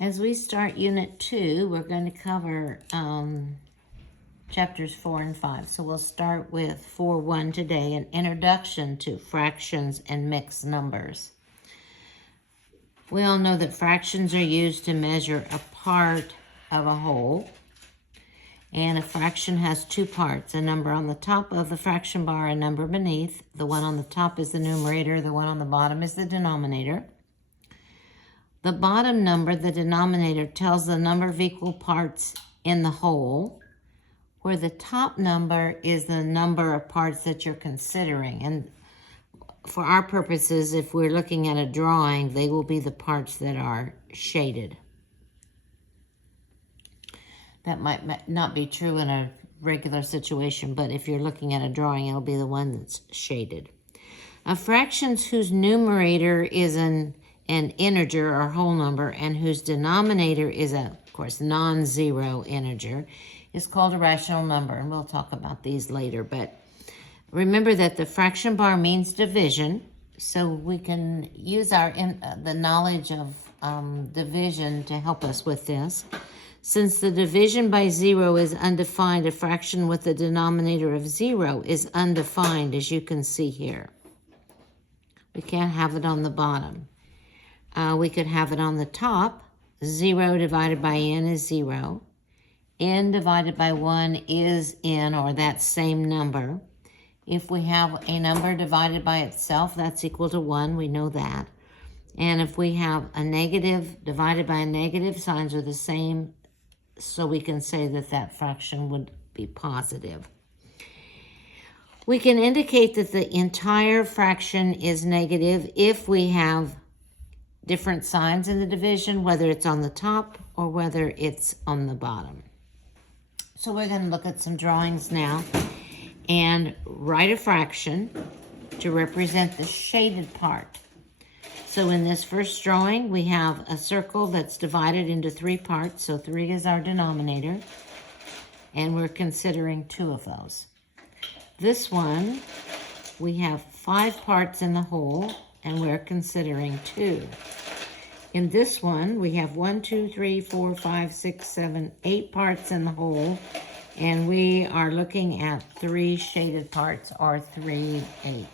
As we start Unit 2, we're going to cover chapters 4 and 5. So we'll start with 4.1 today, an introduction to fractions and mixed numbers. We all know that fractions are used to measure a part of a whole. And a fraction has two parts, a number on the top of the fraction bar, a number beneath. The one on the top is the numerator, the one on the bottom is the denominator. The bottom number, the denominator, tells the number of equal parts in the whole, where the top number is the number of parts that you're considering. And for our purposes, if we're looking at a drawing, they will be the parts that are shaded. That might not be true in a regular situation, but if you're looking at a drawing, it'll be the one that's shaded. A fraction whose numerator is an integer or whole number and whose denominator is of course, non-zero integer is called a rational number. And we'll talk about these later. But remember that the fraction bar means division. So we can use the knowledge of division to help us with this. Since the division by 0 is undefined, a fraction with a denominator of 0 is undefined, as you can see here. We can't have it on the bottom. We could have it on the top. 0 divided by n is 0. N divided by 1 is n, or that same number. If we have a number divided by itself, that's equal to 1. We know that. And if we have a negative divided by a negative, signs are the same. So we can say that that fraction would be positive. We can indicate that the entire fraction is negative if we have different signs in the division, whether it's on the top or whether it's on the bottom. So we're going to look at some drawings now and write a fraction to represent the shaded part. So in this first drawing, we have a circle that's divided into 3 parts. So 3 is our denominator, and we're considering 2 of those. This one, we have 5 parts in the whole, and we're considering 2. In this one, we have 1, 2, 3, 4, 5, 6, 7, 8 parts in the whole, and we are looking at 3 shaded parts, or 3/8.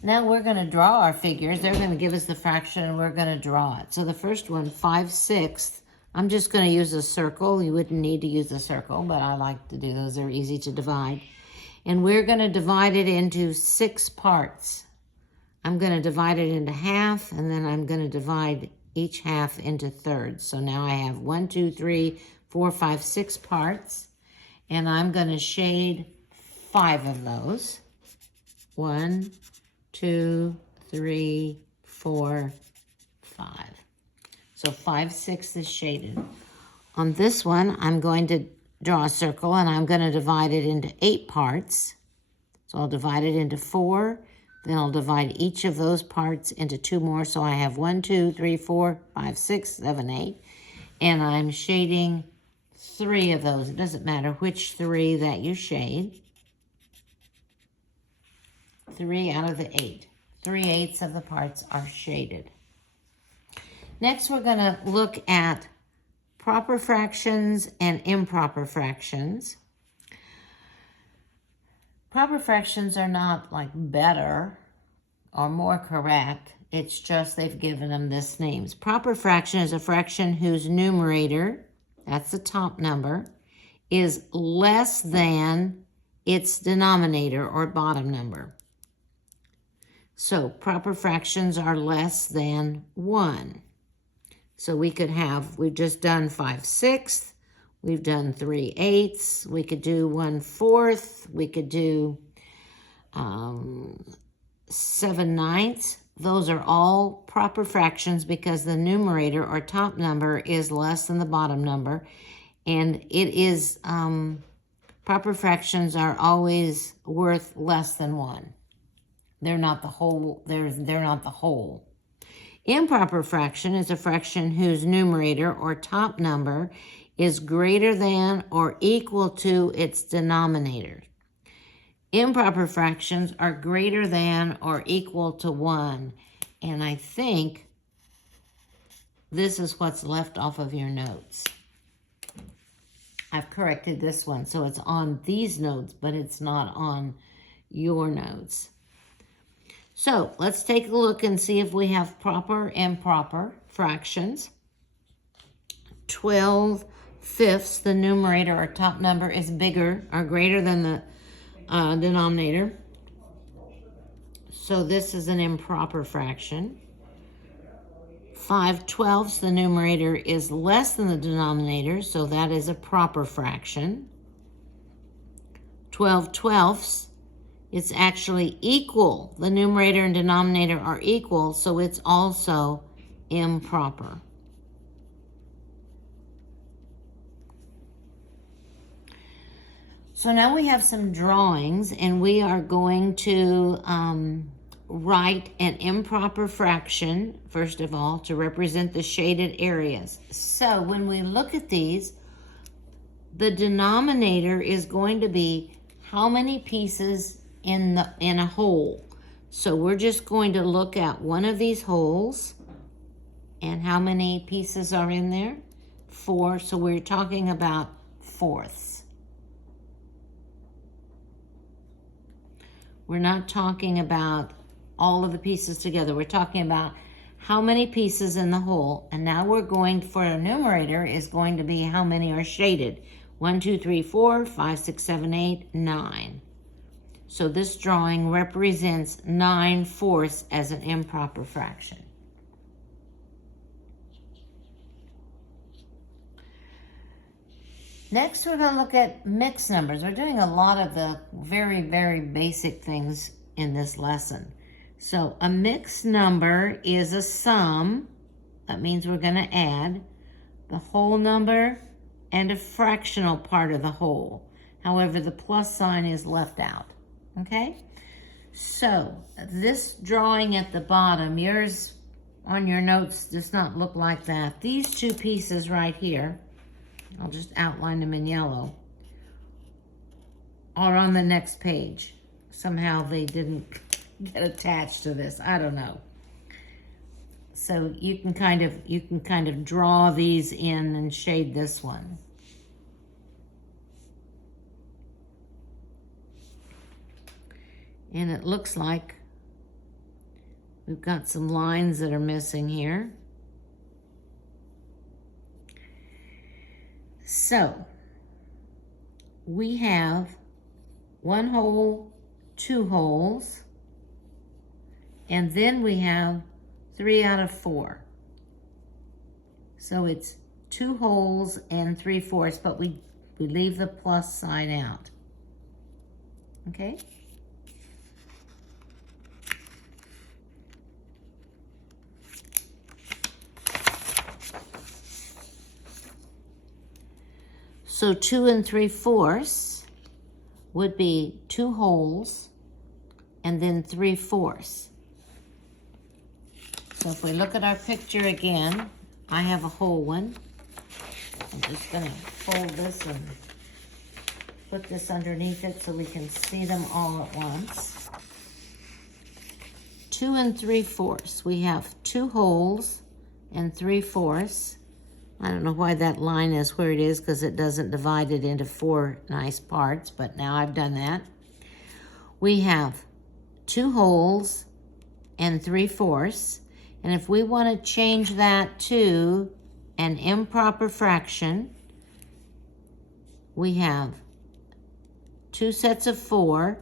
Now we're going to draw our figures. They're going to give us the fraction, and we're going to draw it. So the first one, 5/6. I'm just going to use a circle. You wouldn't need to use a circle, but I like to do those. They're easy to divide. And we're going to divide it into 6 parts. I'm going to divide it into half, and then I'm going to divide each half into thirds. So now I have 1, 2, 3, 4, 5, 6 parts. And I'm going to shade 5 of those. 1, 2, 3, 4, 5. So 5/6 is shaded. On this one, I'm going to draw a circle, and I'm going to divide it into 8 parts. So I'll divide it into 4. Then I'll divide each of those parts into 2 more. So I have 1, 2, 3, 4, 5, 6, 7, 8. And I'm shading 3 of those. It doesn't matter which 3 that you shade. 3 out of the 8. 3/8 of the parts are shaded. Next, we're going to look at proper fractions and improper fractions. Proper fractions are not like better or more correct. It's just they've given them this names. Proper fraction is a fraction whose numerator, that's the top number, is less than its denominator or bottom number. So proper fractions are less than 1. So we could have, we've just done 5/6, we've done 3/8, we could do 1/4, we could do 7/9. Those are all proper fractions because the numerator or top number is less than the bottom number. And it is, proper fractions are always worth less than 1. They're not the whole, they're not the whole. Improper fraction is a fraction whose numerator or top number is greater than or equal to its denominator. Improper fractions are greater than or equal to 1. And I think this is what's left off of your notes. I've corrected this one, so it's on these notes, but it's not on your notes. So let's take a look and see if we have proper and improper fractions. 12/5, the numerator or top number, is bigger or greater than the denominator. So this is an improper fraction. 5/12, the numerator, is less than the denominator, so that is a proper fraction. 12/12, it's actually equal. The numerator and denominator are equal, so it's also improper. So now we have some drawings, and we are going to write an improper fraction, first of all, to represent the shaded areas. So when we look at these, the denominator is going to be how many pieces in a whole. So we're just going to look at one of these holes, and how many pieces are in there? 4. So we're talking about fourths. We're not talking about all of the pieces together. We're talking about how many pieces in the whole. And now we're going for a numerator is going to be how many are shaded. 1, 2, 3, 4, 5, 6, 7, 8, 9. So this drawing represents 9/4 as an improper fraction. Next, we're going to look at mixed numbers. We're doing a lot of the very, very basic things in this lesson. So a mixed number is a sum. That means we're going to add the whole number and a fractional part of the whole. However, the plus sign is left out. Okay? So this drawing at the bottom, yours on your notes does not look like that. These two pieces right here, I'll just outline them in yellow, are on the next page. Somehow they didn't get attached to this. I don't know. So you can kind of draw these in and shade this one. And it looks like we've got some lines that are missing here. So we have 1 hole, 2 holes, and then we have 3 out of 4. So it's 2 holes and 3/4, but we leave the plus sign out. Okay? So 2 3/4 would be 2 holes and then 3/4. So if we look at our picture again, I have a whole one. I'm just going to fold this and put this underneath it so we can see them all at once. 2 3/4. We have 2 holes and 3/4. I don't know why that line is where it is, because it doesn't divide it into 4 nice parts, but now I've done that. We have 2 holes and 3/4, and if we want to change that to an improper fraction, we have 2 sets of 4.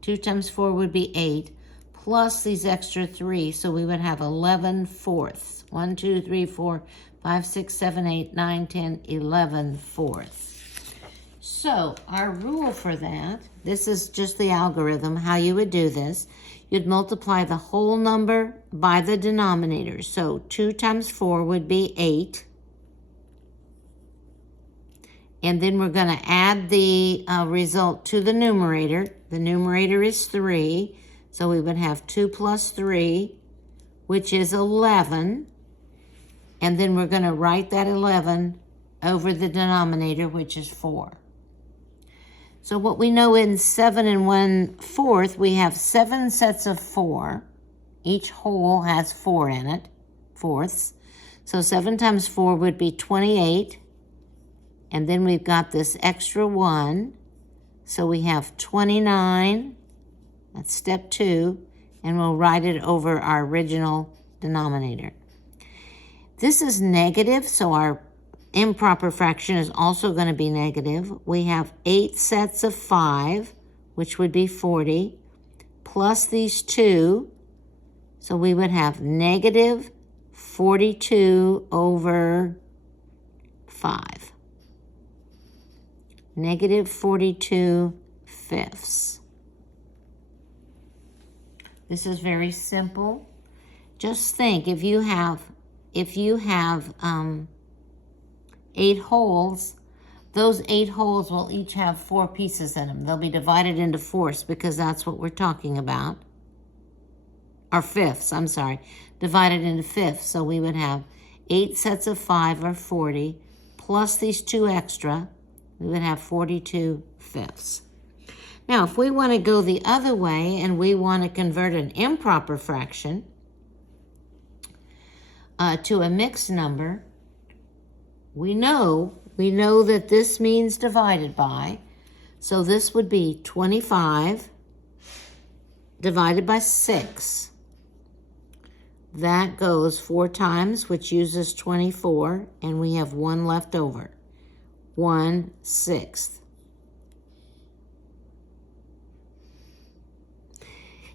2 times 4 would be 8, plus these extra 3, so we would have 11/4. 1, 2, 3, 4, 5, 6, 7, 8, 9, 10, 11/4. So our rule for that, this is just the algorithm, how you would do this. You'd multiply the whole number by the denominator. So 2 times 4 would be 8. And then we're going to add the result to the numerator. The numerator is 3. So we would have 2 plus 3, which is 11. And then we're going to write that 11 over the denominator, which is 4. So what we know in 7 1/4, we have 7 sets of 4. Each whole has 4 in it, fourths. So 7 times 4 would be 28. And then we've got this extra 1. So we have 29. That's step 2. And we'll write it over our original denominator. This is negative, so our improper fraction is also going to be negative. We have 8 sets of 5, which would be 40, plus these 2. So we would have negative 42 over 5. Negative 42 fifths. This is very simple. Just think, if you have 8 holes, those 8 holes will each have 4 pieces in them. They'll be divided into fourths because that's what we're talking about. Or fifths, I'm sorry. Divided into fifths. So we would have 8 sets of 5 or 40, plus these 2 extra, we would have 42 fifths. Now, if we want to go the other way and we want to convert an improper fraction to a mixed number, we know that this means divided by. So this would be 25 divided by 6. That goes 4 times, which uses 24, and we have 1 left over. 1/6.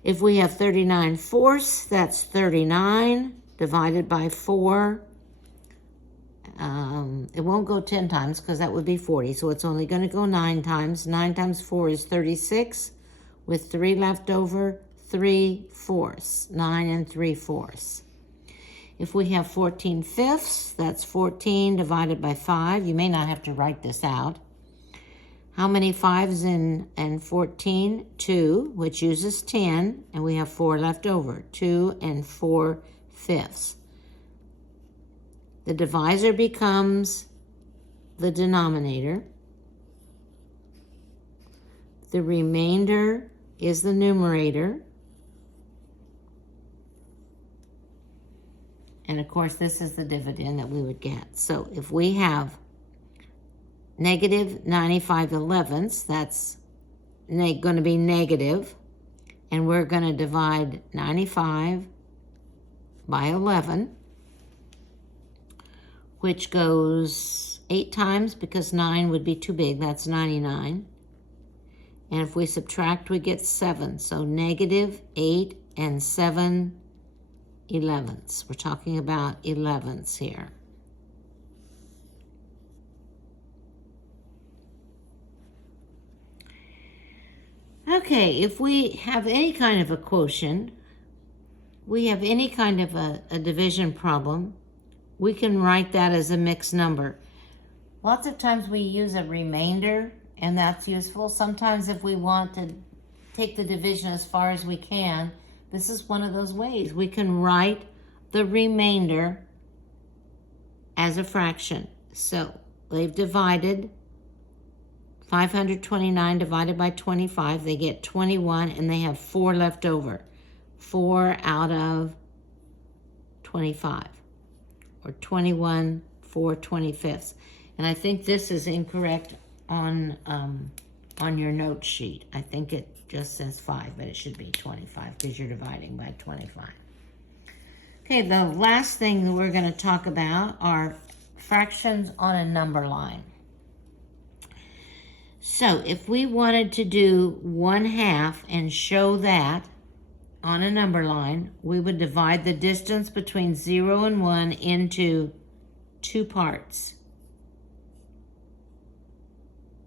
If we have 39 fourths, that's 39 divided by 4. It won't go 10 times because that would be 40, so it's only going to go 9 times. 9 times 4 is 36, with 3 left over, 3/4. 9 3/4. If we have 14 fifths, that's 14 divided by 5. You may not have to write this out. How many 5s in 14? 2, which uses 10, and we have 4 left over. 2 4/5. The divisor becomes the denominator. The remainder is the numerator. And of course, this is the dividend that we would get. So if we have negative 95 elevenths, that's going to be negative. And we're going to divide 95 by 11, which goes 8 times because 9 would be too big. That's 99. And if we subtract, we get 7. So negative 8 7/11. We're talking about 11ths here. Okay, if we have any kind of a quotient, we have any kind of a division problem, we can write that as a mixed number. Lots of times we use a remainder, and that's useful. Sometimes if we want to take the division as far as we can, this is one of those ways. We can write the remainder as a fraction. So they've divided 529 divided by 25. They get 21, and they have 4 left over. 4 out of 25. Or 21 4/25. And I think this is incorrect on your note sheet. I think it just says 5, but it should be 25 because you're dividing by 25. Okay, the last thing that we're going to talk about are fractions on a number line. So if we wanted to do 1/2 and show that on a number line, we would divide the distance between 0 and 1 into 2 parts.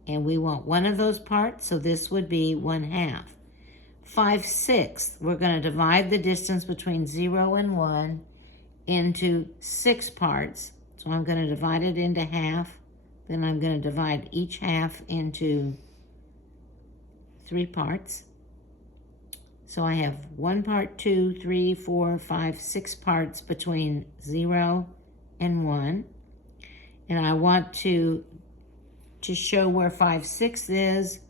And we want one of those parts, so this would be 1/2. 5/6, we're going to divide the distance between 0 and 1 into 6 parts. So I'm going to divide it into half. Then I'm going to divide each half into 3 parts. So I have 1 part, 2, 3, 4, 5, 6 parts between 0 and 1. And I want to show where 5/6 is,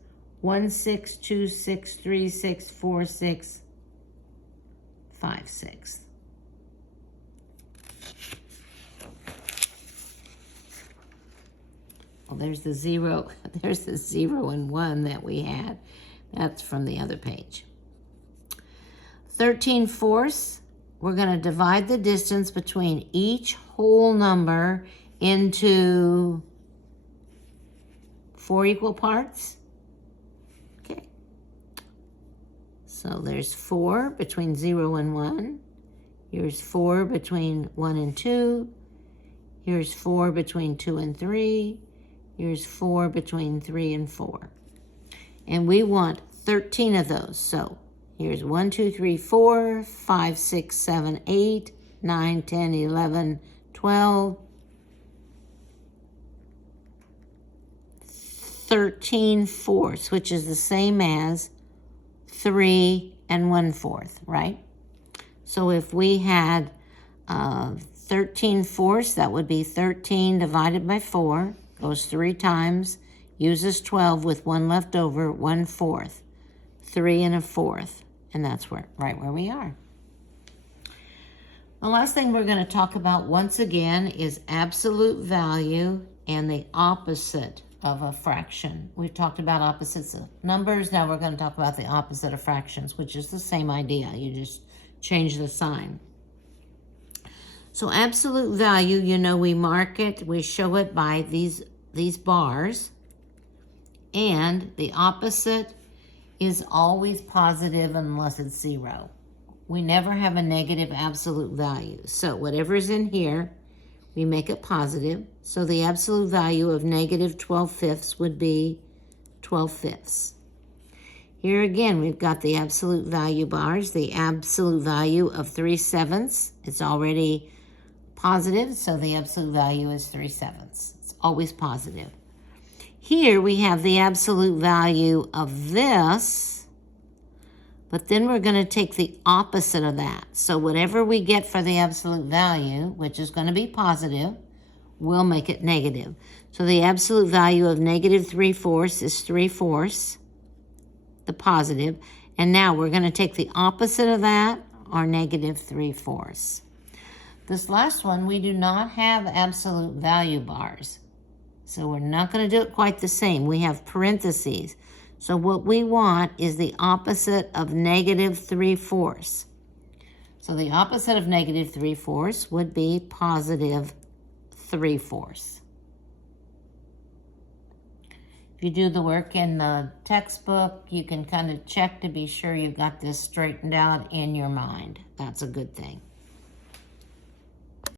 1/6, 2/6, 3/6, 4/6, 5/6. Well, there's the 0 and 1 that we had. That's from the other page. 13/4, we're going to divide the distance between each whole number into 4 equal parts. Okay. So there's 4 between 0 and 1. Here's 4 between 1 and 2. Here's 4 between 2 and 3. Here's 4 between 3 and 4. And we want 13 of those. So here's 1, 2, 3, 4, 5, 6, 7, 8, 9, 10, 11, 12, 13/4, which is the same as 3 1/4, right? So if we had 13/4, that would be 13 divided by 4, goes 3 times, uses 12 with 1 left over, 1/4, 3 1/4, and that's right where we are. The last thing we're going to talk about once again is absolute value and the opposite of a fraction. We've talked about opposites of numbers. Now we're going to talk about the opposite of fractions, which is the same idea. You just change the sign. So absolute value, you know, we mark it, we show it by these bars, and the opposite is always positive unless it's 0. We never have a negative absolute value. So whatever's in here, we make it positive. So the absolute value of negative 12/5 would be 12/5. Here again, we've got the absolute value bars, the absolute value of 3/7. It's already positive, so the absolute value is 3/7. It's always positive. Here we have the absolute value of this, but then we're going to take the opposite of that. So whatever we get for the absolute value, which is going to be positive, we'll make it negative. So the absolute value of negative 3/4 is 3/4, the positive. And now we're going to take the opposite of that, or negative 3/4. This last one, we do not have absolute value bars. So we're not going to do it quite the same. We have parentheses. So what we want is the opposite of negative 3/4. So the opposite of negative 3/4 would be positive 3/4. If you do the work in the textbook, you can kind of check to be sure you've got this straightened out in your mind. That's a good thing.